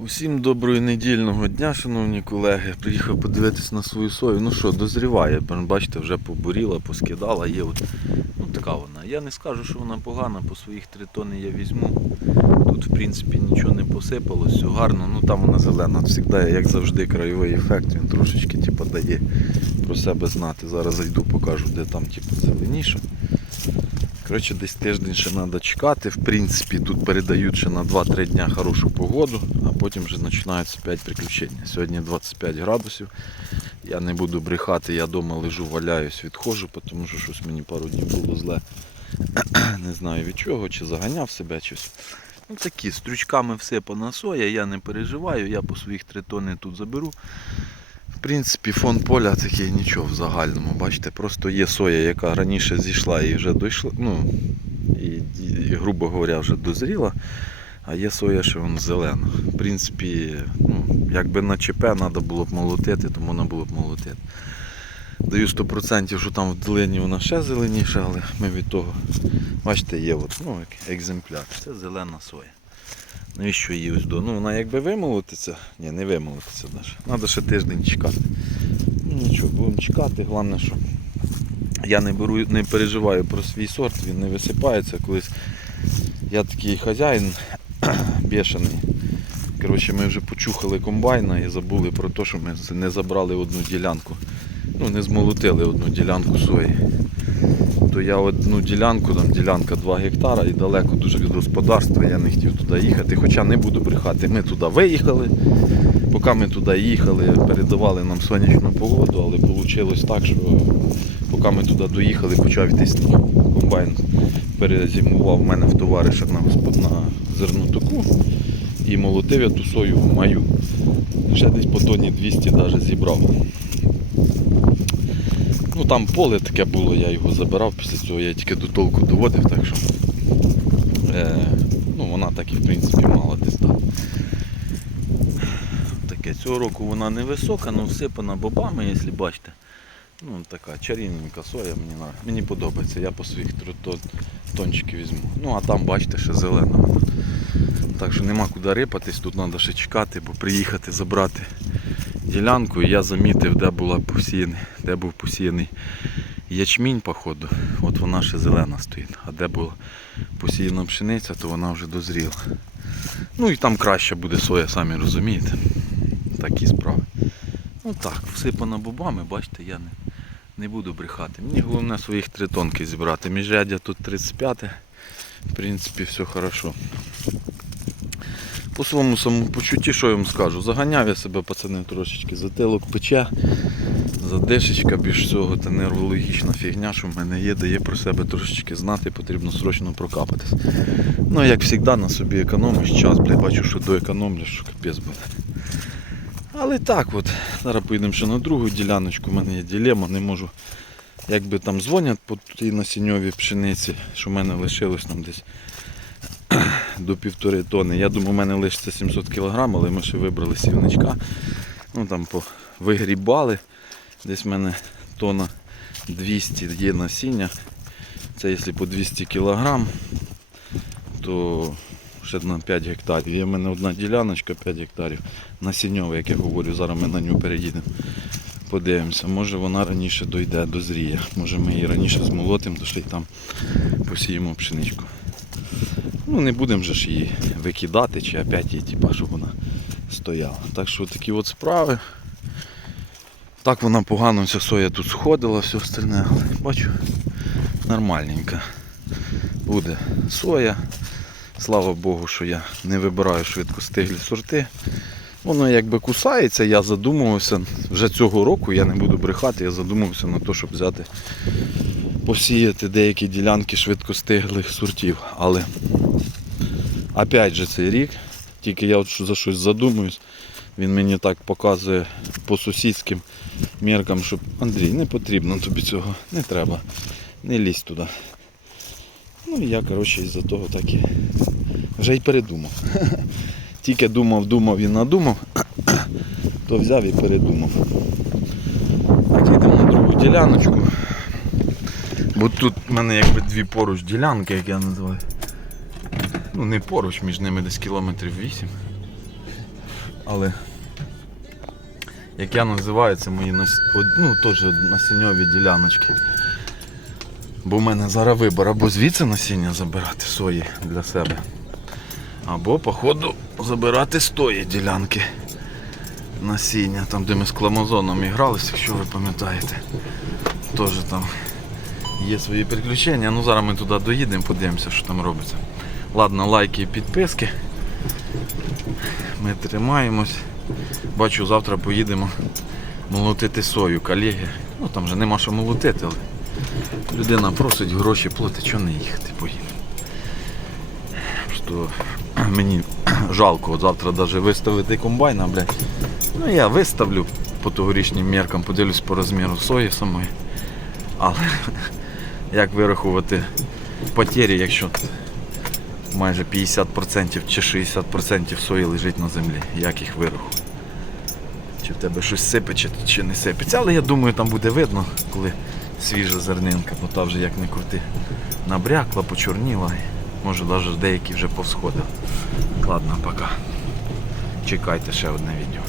Усім доброго недільного дня, шановні колеги. Приїхав подивитись на свою сою. Ну що, дозріває. Бачите, вже побуріла, поскидала. Є от, ну така вона. Я не скажу, що вона погана, по своїх 3 тони я візьму. Тут в принципі нічого не посипалось, все гарно. Ну там вона зелена. Завжди, як завжди, краєвий ефект, він трошечки типу, дає про себе знати. Зараз зайду, покажу, де там типу, зеленіше. Коротше, десь тиждень ще треба чекати. В принципі, тут передають ще на 2-3 дня хорошу погоду, а потім вже починаються 5 приключення. Сьогодні 25 градусів. Я не буду брехати, я вдома лежу, валяюсь, відходжу, тому що щось мені пару днів було зле. Не знаю від чого, чи заганяв себе, с- Ну такі, стрючками всипана соя, я не переживаю, я по своїх 3 тони тут заберу. В принципі, фон поля такий нічого в загальному. Бачите, просто є соя, яка раніше зійшла і вже дійшла, ну, і, і, грубо говоря, вже дозріла, а є соя, що вона зелена. В принципі, ну, якби на ЧП треба було б молотити, то можна було б молотити. Даю 100%, що там в долині вона ще зеленіша, але ми від того, бачите, є от, ну, екземпляр. Це зелена соя. Навіщо її ось до? Ну вона якби вимолотиться. Ні, не вимолотиться навіть. Треба ще тиждень чекати. Ну нічого, будемо чекати. Головне, що я не беру, не переживаю про свій сорт, він не висипається. Колись я такий хазяїн бешений. Коротше, ми вже почухали комбайна і забули про те, що ми не забрали одну ділянку. Ну, не змолотили одну ділянку сої. То я одну ділянку, там ділянка 2 гектара і далеко дуже від господарства, я не хотів туди їхати. Хоча не буду брехати, ми туди виїхали. Поки ми туди їхали, передавали нам сонячну погоду, але вийшло так, що поки ми туди доїхали, почав йти сніг. Комбайн перезимував в мене в товариша на, на зернотоку і молотив я ту сою мою. Ще десь по тоні 200 навіть зібрав. Ну там поле таке було, я його забирав, після цього я тільки до толку доводив, так що е, ну, вона так і в принципі мала десь дати. Таке, цього року вона не висока, але всипана бобами, якщо бачите. Ну, така чарівненька соя, мені, мені подобається, я по своїх тончиків візьму. Ну а там, бачите, ще зелена. Так що нема куди рипатись, тут треба ще чекати, бо приїхати забрати ділянку. І я замітив, де була посіяний, де був посіяний ячмінь, походу. От вона ще зелена стоїть. А де була посіяна пшениця, то вона вже дозріла. Ну і там краще буде соя, самі розумієте. Такі справи. Ну так, всипана бобами, бачите, я не, не буду брехати. Мені головне своїх три тонки зібрати. Міжрядя тут 35, в принципі, все хорошо. По своєму самопочутті, що я вам скажу, заганяв я себе пацани трошечки, затилок пече, задишечка більш всього та нервологічна фігня, що в мене є, дає про себе трошечки знати, потрібно срочно прокапатись. Ну, як завжди, на собі економиш час, бля, бачу, що доекономлюєш, що капець буде. Але так от, зараз поїдемо ще на другу діляночку, у мене є ділема, не можу. Якби там дзвонять по тій насінньовій пшениці, що в мене лишилось там десь до півтори тони. Я думаю, у мене лишиться 700 кг, але ми ще вибрали сівничка. Ну там вигрібали. Десь в мене тона 200 є насіння. Це якщо по 200 кг, то ще на 5 гектарів. Є в мене одна діляночка 5 гектарів. Насінньова, як я говорю, зараз ми на нього переїдемо. Подивимося, може вона раніше дойде, дозріє. Може ми її раніше змолотимо, то ще й там посіємо пшеничку. Ну не будемо же ж її викидати чи опять її, типа, щоб вона стояла. Так що такі от справи. Так вона погано ця соя тут сходила, все остальне, бачу, нормальненька. Буде соя. Слава Богу, що я не вибираю швидкостиглі сорти. Воно якби кусається, я задумувався. Вже цього року я не буду брехати, я задумався на те, щоб взяти, посіяти деякі ділянки швидкостиглих сортів. Але опять же цей рік, тільки я от за щось задумуюсь, він мені так показує по сусідським міркам, що Андрій, не потрібно тобі цього, не треба, не лізь туди. Ну і я, коротше, із-за того так і вже й передумав. Тільки думав, думав і надумав, то взяв і передумав. Так, йдемо на другу діляночку. Бо тут в мене якби дві поруч ділянки, як я називаю. Ну не поруч, між ними десь кілометрів вісім. Але як я називаю, це мої нас... ну, теж насінньові діляночки. Бо в мене зараз вибор або звідси насіння забирати сої для себе, або, походу, забирати з тої ділянки насіння, там де ми з кламазоном і гралися, якщо ви пам'ятаєте. Теж там є свої приключення. Ну зараз ми туди доїдемо, подивимося, що там робиться. Ладно, лайки і підписки. Ми тримаємось. Бачу, завтра поїдемо молотити сою, колеги. Ну там же нема що молотити, але людина просить гроші платить, чого не їхати поїдемо. Що мені жалко от завтра навіть виставити комбайна, блядь. Ну я виставлю по тогорічнім міркам, подивлюсь по розміру сої самої. Але як вирахувати потері, якщо майже 50% чи 60% сої лежить на землі, як їх вирахувати? Чи в тебе щось сипе, чи, чи не сипеться. Але я думаю, там буде видно, коли свіжа зернинка, бо та вже як не крути. Набрякла, почорніла. Може навіть деякі вже повсходили. Ладно, пока. Чекайте ще одне відео.